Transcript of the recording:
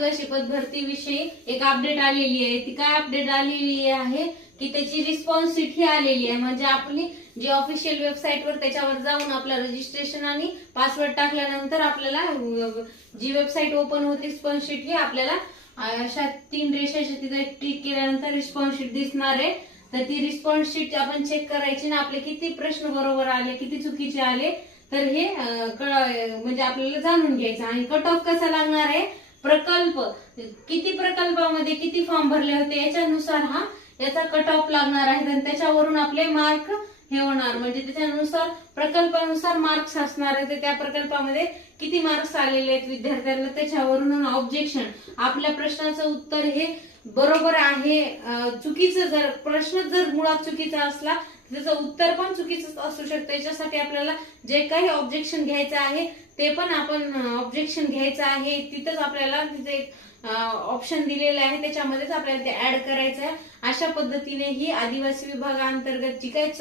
आदिवासी पद भरतीविषयी एक अपडेट आलेली आहे। ती काय अपडेट आलेली आहे की त्याची रिस्पॉन्स शीट ही आलेली आहे। म्हणजे आपली जी ऑफिशियल वेबसाईट वर त्याच्यावर जाऊन आपला रजिस्ट्रेशन आणि पासवर्ड टाकल्यानंतर आपल्याला जी वेबसाईट ओपन होते रिस्पॉन्स शीट ही आपल्याला अशा 3 रेषाची तिथे क्लिक केल्यानंतर रिस्पॉन्स शीट दिसणार आहे। तर ती रिस्पॉन्स शीट आपण चेक करायची ना, आपले किती प्रश्न बरोबर आले किती चुकीचे आले तर हे म्हणजे आपल्याला जाणून घ्यायचं। आणि कट ऑफ कसा लागणार आहे, प्रकल्प किती प्रकल्पामध्ये किती फॉर्म भरले होते याच्यानुसार याचा कट ऑफ लागणार आहे। तर त्याच्यावरून आपले मार्क हे होणार, म्हणजे त्याच्यानुसार प्रकल्पानुसार मार्क्स असणार आहे। तर त्या प्रकल्पामध्ये किती मार्क्स आलेले आहेत विद्यार्थ्यांना त्याच्यावरून ऑब्जेक्शन, आपल्या प्रश्नाचं उत्तर हे बरोबर आहे चुकीचं, जर प्रश्न जर मुळात चुकीचा असला त्याचं उत्तर पण चुकीचं असू शकतं। याच्यासाठी आपल्याला जे काही ऑब्जेक्शन घ्यायचं आहे ते पण आपण ऑब्जेक्शन घ्यायचं आहे। तिथंच आपल्याला तिथे ऑप्शन दिलेले आहे त्याच्यामध्येच आपल्याला ते ऍड करायचं आहे। अशा पद्धतीने ही आदिवासी विभागांतर्गत जी काही